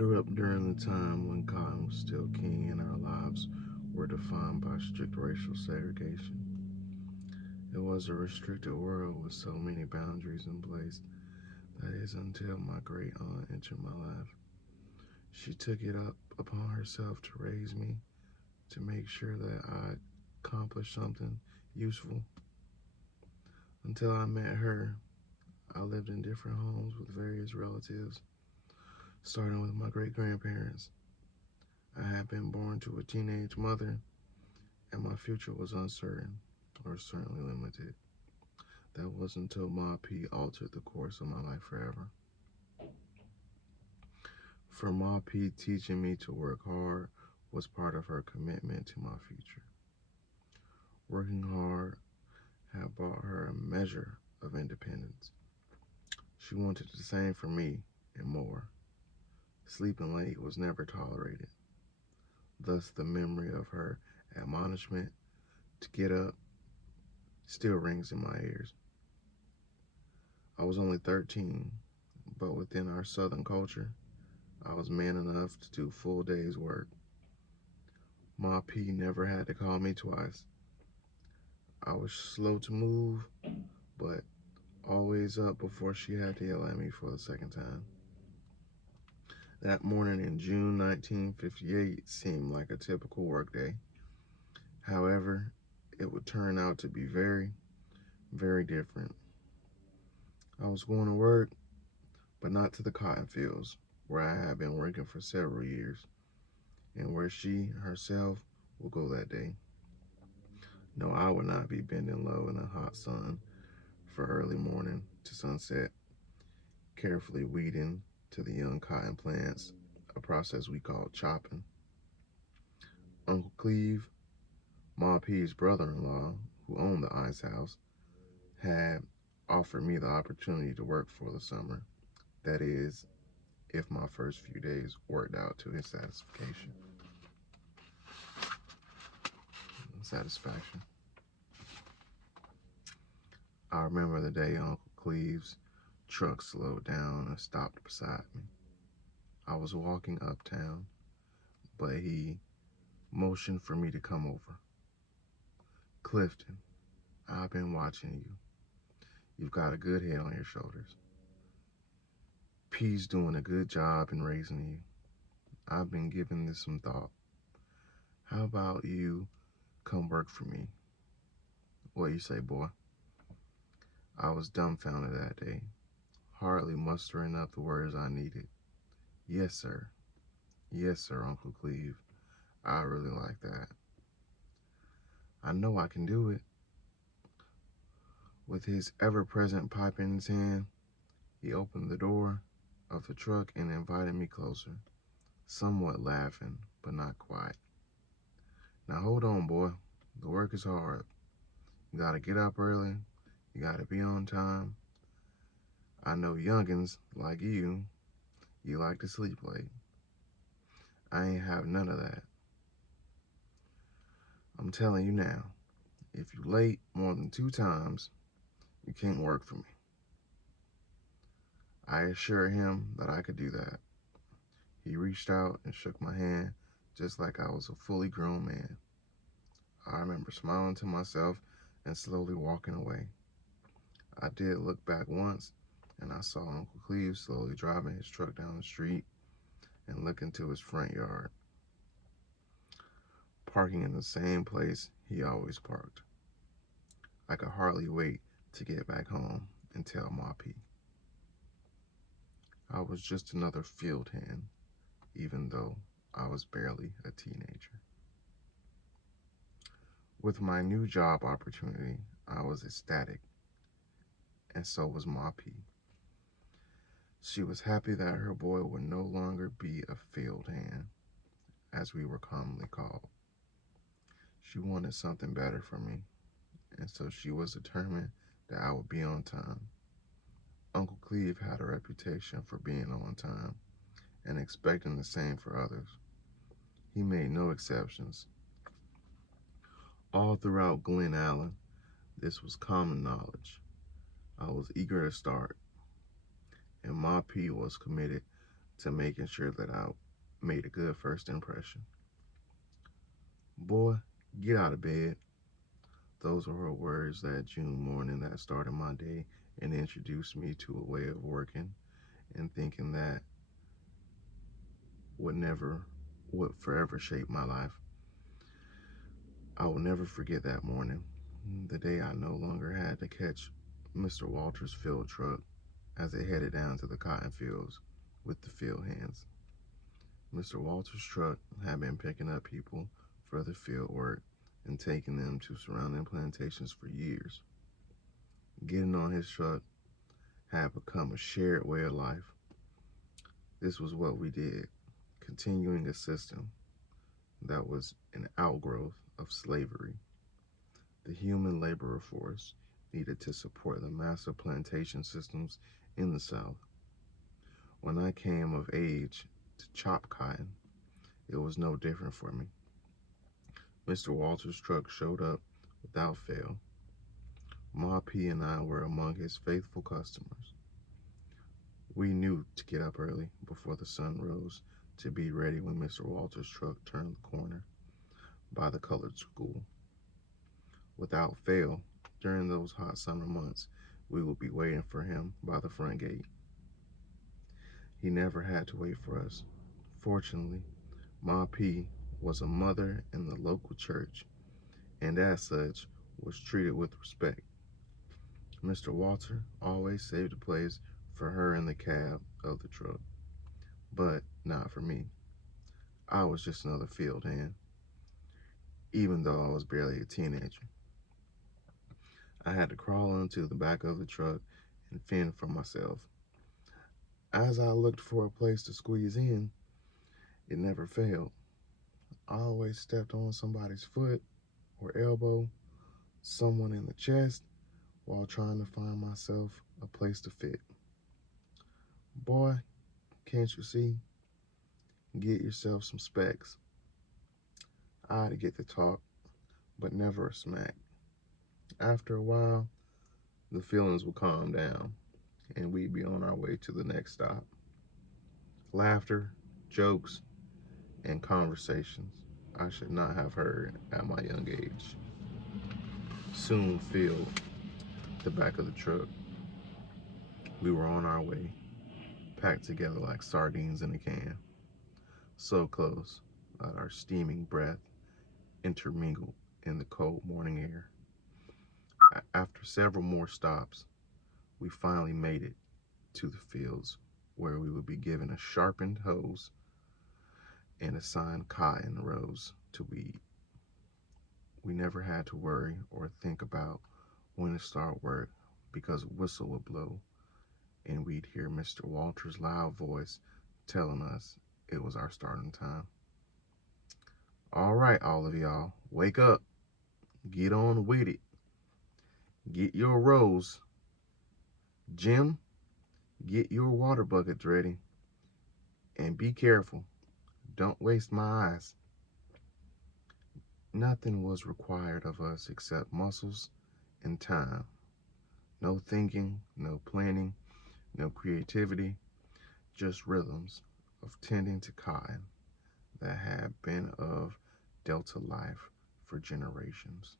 grew up during the time when cotton was still king and our lives were defined by strict racial segregation. It was a restricted world with so many boundaries in place. That is until my great aunt entered my life. She took it up upon herself to raise me, to make sure that I accomplished something useful. Until I met her, I lived in different homes with various relatives, starting with my great grandparents. I had been born to a teenage mother, and my future was uncertain, or certainly limited. That wasn't until Ma P altered the course of my life forever. For Ma P, teaching me to work hard was part of her commitment to my future. Working hard had brought her a measure of independence. She wanted the same for me and more. Sleeping late was never tolerated. Thus, the memory of her admonishment to get up still rings in my ears. I was only 13, but within our Southern culture, I was man enough to do full day's work. Ma P never had to call me twice. I was slow to move, but always up before she had to yell at me for the second time. That morning in June 1958 seemed like a typical workday. However, it would turn out to be very, very different. I was going to work, but not to the cotton fields, where I had been working for several years, and where she herself will go that day. No, I would not be bending low in the hot sun for early morning to sunset, carefully weeding to the young cotton plants, a process we call chopping. Uncle Cleve, Ma P's brother-in-law, who owned the ice house, had offered me the opportunity to work for the summer. That is, if my first few days worked out to his satisfaction. I remember the day Uncle Cleve's truck slowed down and stopped beside me. I was walking uptown, but he motioned for me to come over. Clifton, I've been watching you. You've got a good head on your shoulders. P's doing a good job in raising you. I've been giving this some thought. How about you come work for me? What you say, boy? I was dumbfounded that day, hardly mustering up the words I needed. Yes, sir. Yes, sir, Uncle Cleve. I really like that. I know I can do it. With his ever-present pipe in his hand, he opened the door of the truck and invited me closer, somewhat laughing, but not quite. Now hold on, boy. The work is hard. You gotta get up early. You gotta be on time. I know youngins like you like to sleep late. I ain't have none of that. I'm telling you now, if you late more than 2 times, you can't work for me. I assured him that I could do that. He reached out and shook my hand just like I was a fully grown man. I remember smiling to myself and slowly walking away. I did look back once, and I saw Uncle Cleve slowly driving his truck down the street and look into his front yard, parking in the same place he always parked. I could hardly wait to get back home and tell Ma P. I was just another field hand, even though I was barely a teenager. With my new job opportunity, I was ecstatic, and so was Ma P. She was happy that her boy would no longer be a field hand, as we were commonly called. She wanted something better for me, and so she was determined that I would be on time. Uncle Cleve had a reputation for being on time and expecting the same for others. He made no exceptions. All throughout Glen Allen, this was common knowledge. I was eager to start, and Ma P was committed to making sure that I made a good first impression. Boy, get out of bed. Those were her words that June morning that started my day and introduced me to a way of working and thinking that would forever shape my life. I will never forget that morning, the day I no longer had to catch Mr. Walter's field truck as it headed down to the cotton fields with the field hands. Mr. Walter's truck had been picking up people for the field work and taking them to surrounding plantations for years. Getting on his truck had become a shared way of life. This was what we did, continuing a system that was an outgrowth of slavery. The human labor force needed to support the massive plantation systems in the South. When I came of age to chop cotton, it was no different for me. Mr. Walter's truck showed up without fail. Ma P and I were among his faithful customers. We knew to get up early before the sun rose to be ready when Mr. Walter's truck turned the corner by the colored school. Without fail, during those hot summer months, we would be waiting for him by the front gate. He never had to wait for us. Fortunately, Ma P was a mother in the local church and as such was treated with respect. Mr. Walter always saved a place for her in the cab of the truck, but not for me. I was just another field hand, even though I was barely a teenager. I had to crawl into the back of the truck and fend for myself. As I looked for a place to squeeze in, it never failed. I always stepped on somebody's foot or elbow, someone in the chest, while trying to find myself a place to fit. Boy, can't you see? Get yourself some specs. I had to get the talk, but never a smack. After a while, the feelings would calm down, and we'd be on our way to the next stop. Laughter, jokes, and conversations I should not have heard at my young age soon filled the back of the truck. We were on our way, packed together like sardines in a can, so close that our steaming breath intermingled in the cold morning air. After several more stops, we finally made it to the fields where we would be given a sharpened hose and assigned cotton rows to weed. We never had to worry or think about when to start work because a whistle would blow and we'd hear Mr. Walter's loud voice telling us it was our starting time. All right, all of y'all, wake up, get on with it, get your rows. Jim, get your water buckets ready, and be careful, don't waste my eyes. Nothing was required of us except muscles and time. No thinking, no planning, no creativity, just rhythms of tending to cotton that had been of Delta life for generations.